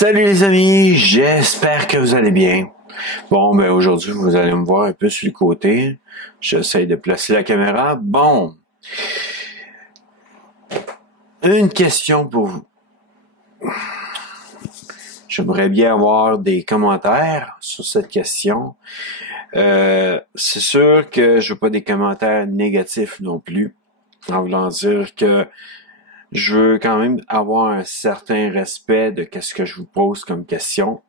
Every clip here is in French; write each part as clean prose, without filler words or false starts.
Salut les amis, j'espère que vous allez bien. Bon, ben aujourd'hui, vous allez me voir un peu sur le côté. J'essaie de placer la caméra. Bon, une question pour vous. J'aimerais bien avoir des commentaires sur cette question. C'est sûr que je veux pas des commentaires négatifs non plus, en voulant dire que je veux quand même avoir un certain respect de ce que je vous pose comme question.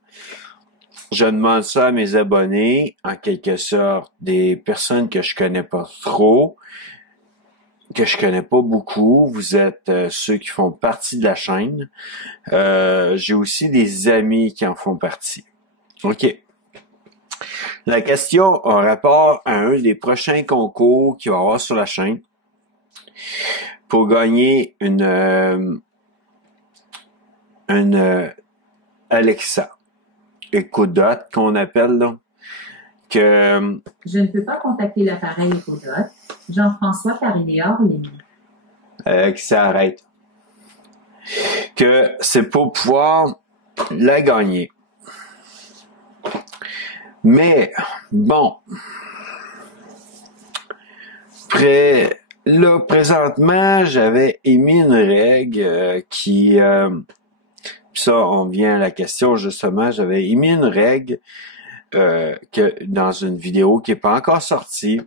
Je demande ça à mes abonnés, en quelque sorte, des personnes que je connais pas trop, que je connais pas beaucoup. Vous êtes ceux qui font partie de la chaîne. J'ai aussi des amis qui en font partie. OK. La question a rapport à un des prochains concours qu'il va y avoir sur la chaîne pour gagner une Alexa Echo-Dot qu'on appelle là. Que je ne peux pas contacter l'appareil Echo-Dot. Jean-François car il est hors ligne. Qui s'arrête. Que c'est pour pouvoir la gagner. Mais bon, présentement, j'avais émis une règle qui ça, on vient à la question justement, j'avais émis une règle que dans une vidéo qui n'est pas encore sortie,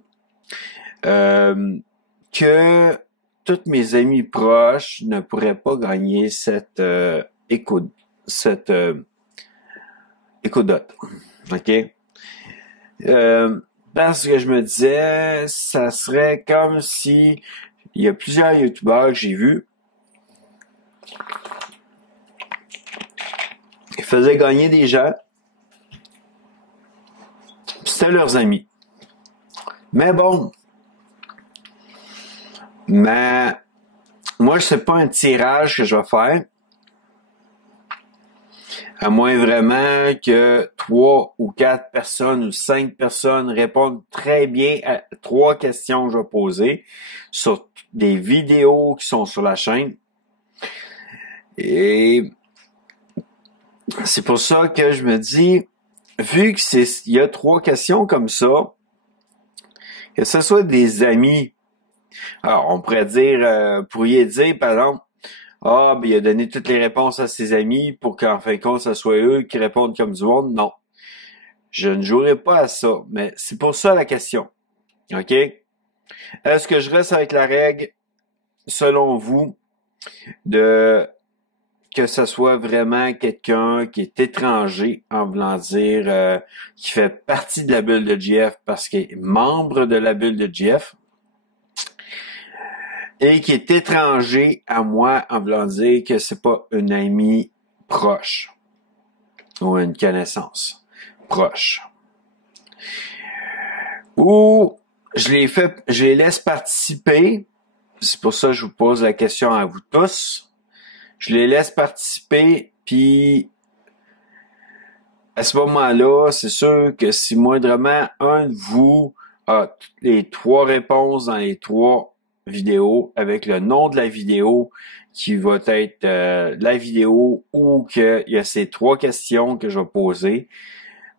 que tous mes amis proches ne pourraient pas gagner cette Echo-Dot. OK? Parce que je me disais, ça serait comme si il y a plusieurs youtubeurs que j'ai vus. Ils faisaient gagner des gens. C'était leurs amis. Mais bon. Moi, c'est pas un tirage que je vais faire. À moins vraiment que 3 ou 4 personnes ou 5 personnes répondent très bien à 3 questions que je vais poser sur des vidéos qui sont sur la chaîne. Et c'est pour ça que je me dis, vu que il y a 3 questions comme ça, que ce soit des amis, alors on pourrait dire, pourriez dire par exemple, ben il a donné toutes les réponses à ses amis pour qu'en fin de compte, ce soit eux qui répondent comme du monde. Non. Je ne jouerai pas à ça, mais c'est pour ça la question. OK? Est-ce que je reste avec la règle, selon vous, de que ce soit vraiment quelqu'un qui est étranger, en voulant dire qui fait partie de la bulle de GF parce qu'il est membre de la bulle de GF, et qui est étranger à moi, en voulant dire que c'est pas un ami proche ou une connaissance proche. Ou je les laisse participer. C'est pour ça que je vous pose la question à vous tous. Je les laisse participer, puis à ce moment-là, c'est sûr que si moindrement un de vous a les 3 réponses dans les 3 vidéos avec le nom de la vidéo qui va être la vidéo où il y a ces 3 questions que je vais poser.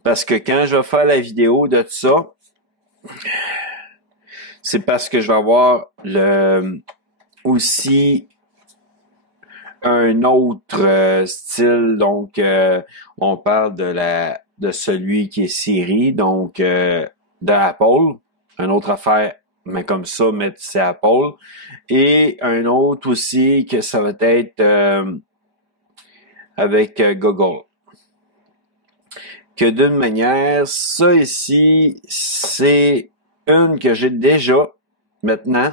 Parce que quand je vais faire la vidéo de ça, c'est parce que je vais avoir aussi un autre style. Donc, on parle de celui qui est Siri, donc d'Apple. Une autre affaire, mais comme ça, mais c'est Apple. Et un autre aussi que ça va être avec Google. Que d'une manière, ça ici, c'est une que j'ai déjà, maintenant,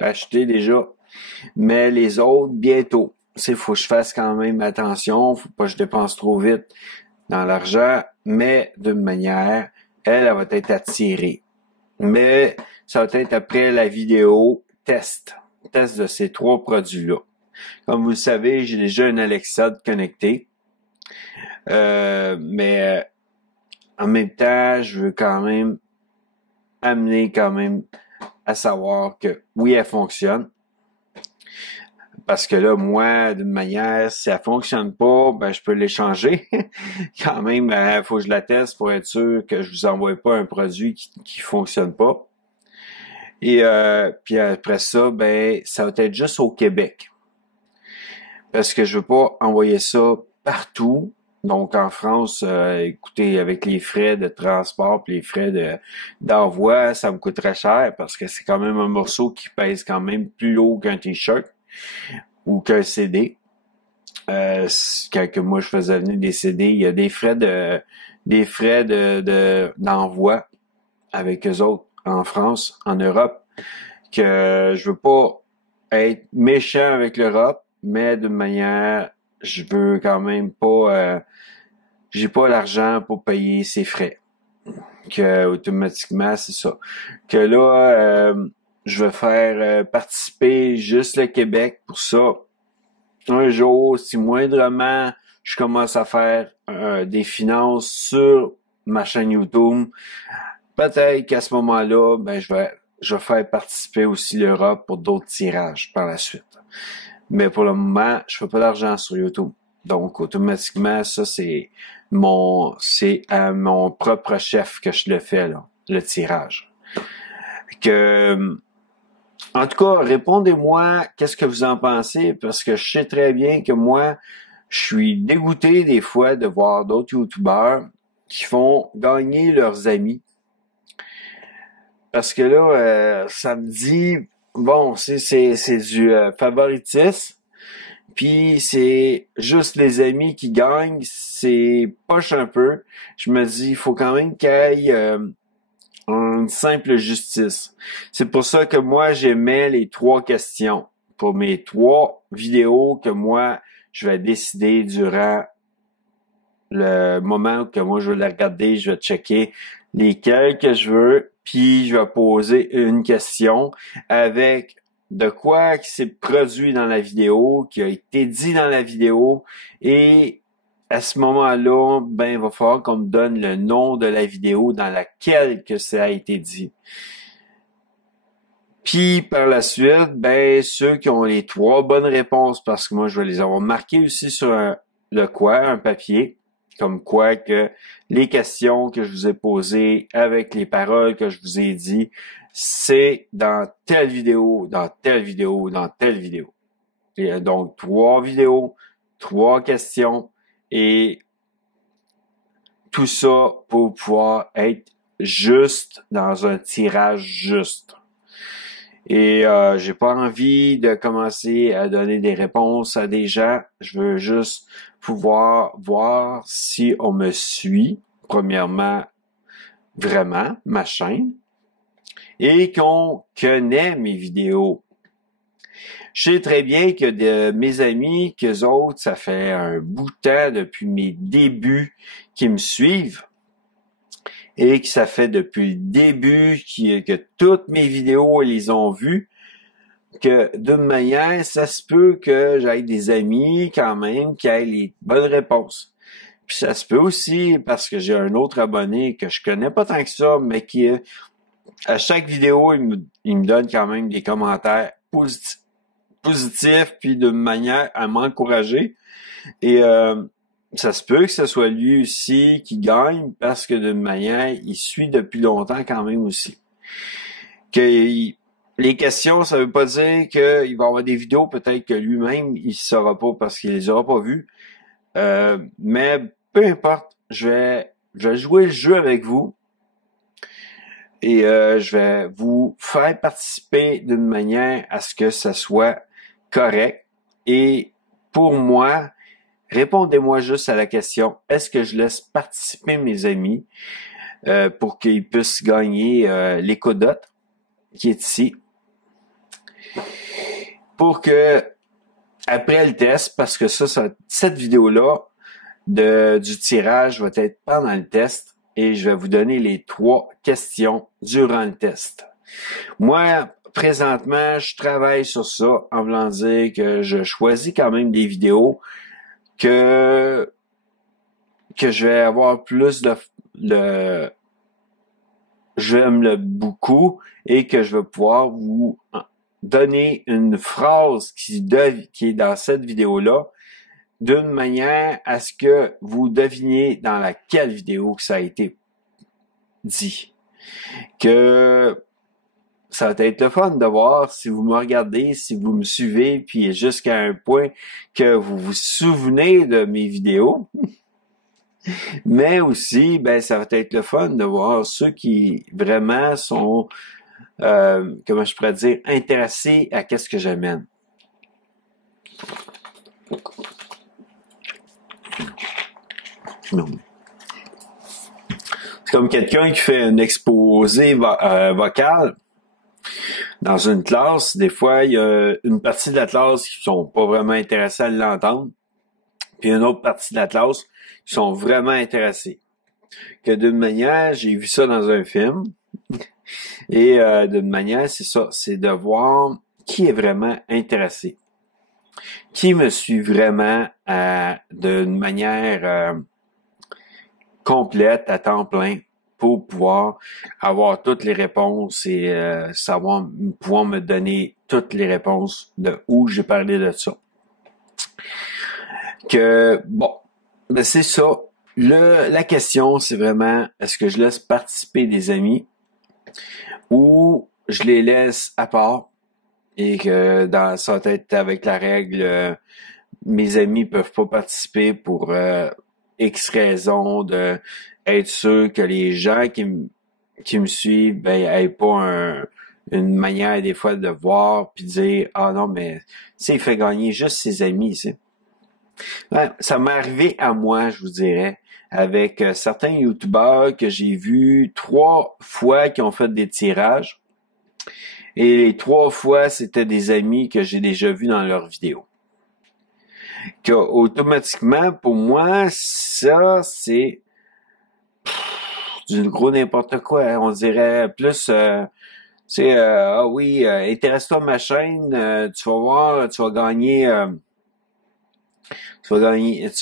acheté déjà, mais les autres, bientôt. Faut que je fasse quand même attention, faut pas que je dépense trop vite dans l'argent, mais d'une manière, elle va être attirée. Mais ça va être après la vidéo test de ces 3 produits-là. Comme vous le savez, j'ai déjà une Alexa connectée, mais en même temps, je veux quand même amener à savoir que oui, elle fonctionne. parce que là, moi, d'une manière, si ça fonctionne pas, ben je peux l'échanger. Quand même, faut que je la teste pour être sûr que je vous envoie pas un produit qui fonctionne pas. Et puis après ça, ben ça va être juste au Québec. Parce que je veux pas envoyer ça partout. Donc en France, écoutez, avec les frais de transport et les frais d'envoi, ça me coûterait cher parce que c'est quand même un morceau qui pèse quand même plus lourd qu'un t-shirt ou qu'un CD. Quand que moi je faisais venir des CD, il y a des frais d'envoi avec eux autres en France, en Europe, que je veux pas être méchant avec l'Europe, mais d'une manière, je veux quand même pas, j'ai pas l'argent pour payer ces frais. Que automatiquement, c'est ça. Que là, je vais faire participer juste le Québec pour ça. Un jour, si moindrement je commence à faire des finances sur ma chaîne YouTube, peut-être qu'à ce moment-là, ben je vais faire participer aussi l'Europe pour d'autres tirages par la suite. Mais pour le moment, je fais pas d'argent sur YouTube. Donc automatiquement, ça c'est à mon propre chef que je le fais là, le tirage. En tout cas, répondez-moi qu'est-ce que vous en pensez, parce que je sais très bien que moi, je suis dégoûté des fois de voir d'autres YouTubeurs qui font gagner leurs amis. Parce que là, ça me dit, bon, c'est du favoritisme, puis c'est juste les amis qui gagnent, c'est poche un peu. Je me dis, il faut quand même qu'il y ait une simple justice. C'est pour ça que moi, j'aimais les 3 questions. Pour mes 3 vidéos que moi, je vais décider durant le moment que moi, je vais les regarder, je vais checker lesquels que je veux, puis je vais poser une question avec de quoi qui s'est produit dans la vidéo, qui a été dit dans la vidéo, et à ce moment-là, ben, il va falloir qu'on me donne le nom de la vidéo dans laquelle que ça a été dit. Puis, par la suite, ben, ceux qui ont les 3 bonnes réponses, parce que moi, je vais les avoir marquées aussi sur un papier, comme quoi que les questions que je vous ai posées avec les paroles que je vous ai dit, c'est dans telle vidéo, dans telle vidéo, dans telle vidéo. Et donc, 3 vidéos, 3 questions, et tout ça pour pouvoir être juste dans un tirage juste. Et j'ai pas envie de commencer à donner des réponses à des gens. Je veux juste pouvoir voir si on me suit, premièrement, vraiment, ma chaîne, et qu'on connaît mes vidéos. Je sais très bien que de mes amis, qu'eux autres, ça fait un bout de temps depuis mes débuts qu'ils me suivent, et que ça fait depuis le début que toutes mes vidéos, ils les ont vues, que d'une manière, ça se peut que j'aille des amis quand même qui aient les bonnes réponses. Puis ça se peut aussi parce que j'ai un autre abonné que je connais pas tant que ça, mais qui, à chaque vidéo, il me donne quand même des commentaires positifs, puis d'une manière à m'encourager. Et ça se peut que ce soit lui aussi qui gagne parce que d'une manière, il suit depuis longtemps quand même aussi. Les questions, ça veut pas dire qu'il va y avoir des vidéos, peut-être que lui-même, il saura pas parce qu'il les aura pas vues. Mais peu importe, je vais jouer le jeu avec vous et je vais vous faire participer d'une manière à ce que ça soit correct. Et pour moi, répondez-moi juste à la question, est-ce que je laisse participer mes amis pour qu'ils puissent gagner l'écodote qui est ici? Pour que, après le test, parce que cette vidéo-là du tirage va être pendant le test et je vais vous donner les 3 questions durant le test. Moi, présentement, je travaille sur ça en voulant dire que je choisis quand même des vidéos que je vais avoir plus j'aime le beaucoup et que je vais pouvoir vous donner une phrase qui est dans cette vidéo-là d'une manière à ce que vous deviniez dans laquelle vidéo que ça a été dit. Que ça va être le fun de voir si vous me regardez, si vous me suivez, puis jusqu'à un point que vous vous souvenez de mes vidéos. Mais aussi, ben, ça va être le fun de voir ceux qui vraiment sont, comment je pourrais dire, intéressés à qu'est-ce que j'amène. Non. C'est comme quelqu'un qui fait un exposé vocal dans une classe. Des fois, il y a une partie de la classe qui sont pas vraiment intéressés à l'entendre, puis une autre partie de la classe qui sont vraiment intéressés. Que d'une manière, j'ai vu ça dans un film, et d'une manière, c'est ça, c'est de voir qui est vraiment intéressé, qui me suit vraiment d'une manière complète, à temps plein, pour pouvoir avoir toutes les réponses et pouvoir me donner toutes les réponses de où j'ai parlé de ça. Que, bon, ben c'est ça. La question, c'est vraiment, est-ce que je laisse participer des amis ou je les laisse à part et que ça va être avec la règle, mes amis peuvent pas participer pour X raisons de être sûr que les gens qui me suivent, ben, aient pas une manière des fois de voir puis dire, ah non, mais, tu sais, il fait gagner juste ses amis, tu sais. Ouais, ça m'est arrivé à moi, je vous dirais, avec certains youtubeurs que j'ai vus 3 fois qui ont fait des tirages. Et les 3 fois, c'était des amis que j'ai déjà vus dans leurs vidéos. Que automatiquement, pour moi, ça, c'est du gros n'importe quoi. On dirait plus, ah oui, intéresse-toi à ma chaîne, tu vas voir, tu vas gagner, tu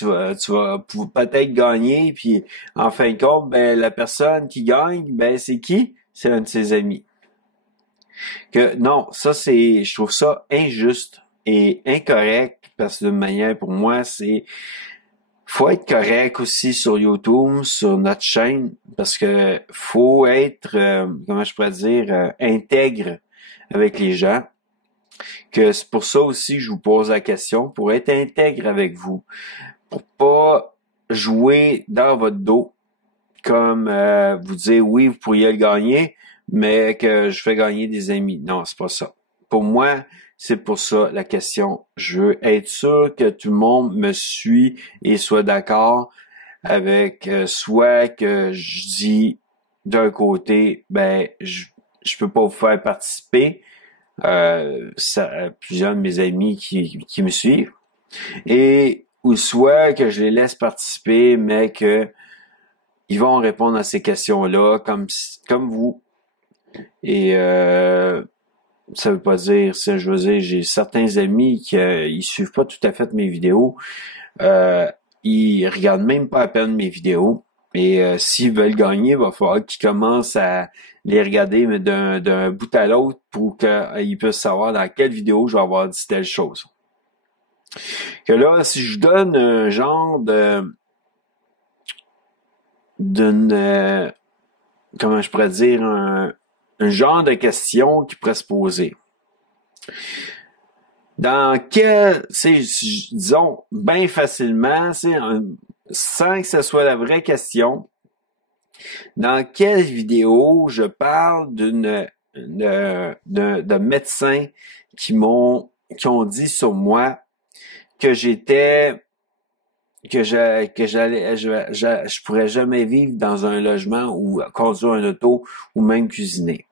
vas peut-être gagner, puis en fin de compte, ben la personne qui gagne, ben c'est qui? C'est un de ses amis. Que non, ça je trouve ça injuste et incorrect, parce que d'une manière, pour moi, faut être correct aussi sur YouTube, sur notre chaîne, parce que faut être, comment je pourrais dire, intègre avec les gens. Que c'est pour ça aussi que je vous pose la question, pour être intègre avec vous, pour pas jouer dans votre dos, comme vous dire oui, vous pourriez le gagner, mais que je fais gagner des amis. Non, c'est pas ça. Pour moi, c'est pour ça la question. Je veux être sûr que tout le monde me suit et soit d'accord avec soit que je dis d'un côté, ben je peux pas vous faire participer, plusieurs de mes amis qui me suivent, et ou soit que je les laisse participer, mais que ils vont répondre à ces questions-là comme vous. Et ça veut pas dire, je veux dire, j'ai certains amis qui ils suivent pas tout à fait mes vidéos. Ils regardent même pas à peine mes vidéos. Et s'ils veulent gagner, il va falloir qu'ils commencent à les regarder mais d'un bout à l'autre pour qu'ils puissent savoir dans quelle vidéo je vais avoir dit telle chose. Que là, si je donne un genre comment je pourrais dire, un genre de question qui pourrait se poser. Dans disons, bien facilement, sans que ce soit la vraie question, dans quelle vidéo je parle de médecins qui ont dit sur moi que je pourrais jamais vivre dans un logement ou conduire un auto ou même cuisiner.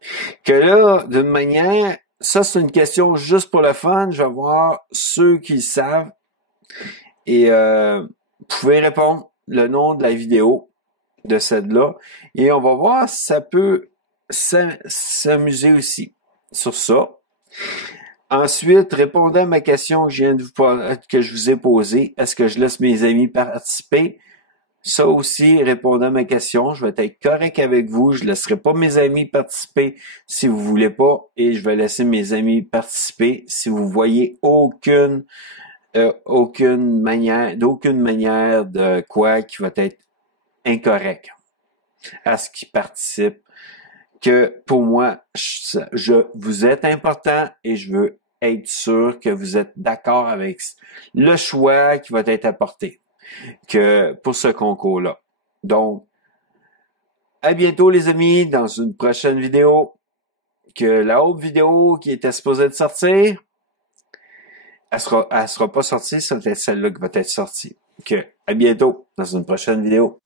Que là, d'une manière, ça c'est une question juste pour le fun, je vais voir ceux qui le savent et vous pouvez répondre le nom de la vidéo de celle-là et on va voir si ça peut s'amuser aussi sur ça. Ensuite, répondez à ma question que je vous ai posée. Est-ce que je laisse mes amis participer? Ça aussi, répondez à ma question. Je vais être correct avec vous. Je laisserai pas mes amis participer si vous voulez pas, et je vais laisser mes amis participer si vous voyez d'aucune manière de quoi qui va être incorrect à ce qui participe. Que pour moi, vous êtes important et je veux être sûr que vous êtes d'accord avec le choix qui va être apporté pour ce concours-là. Donc, à bientôt les amis dans une prochaine vidéo. Que la autre vidéo qui était supposée de sortir, elle sera pas sortie, c'est peut-être celle-là qui va être sortie. À bientôt dans une prochaine vidéo.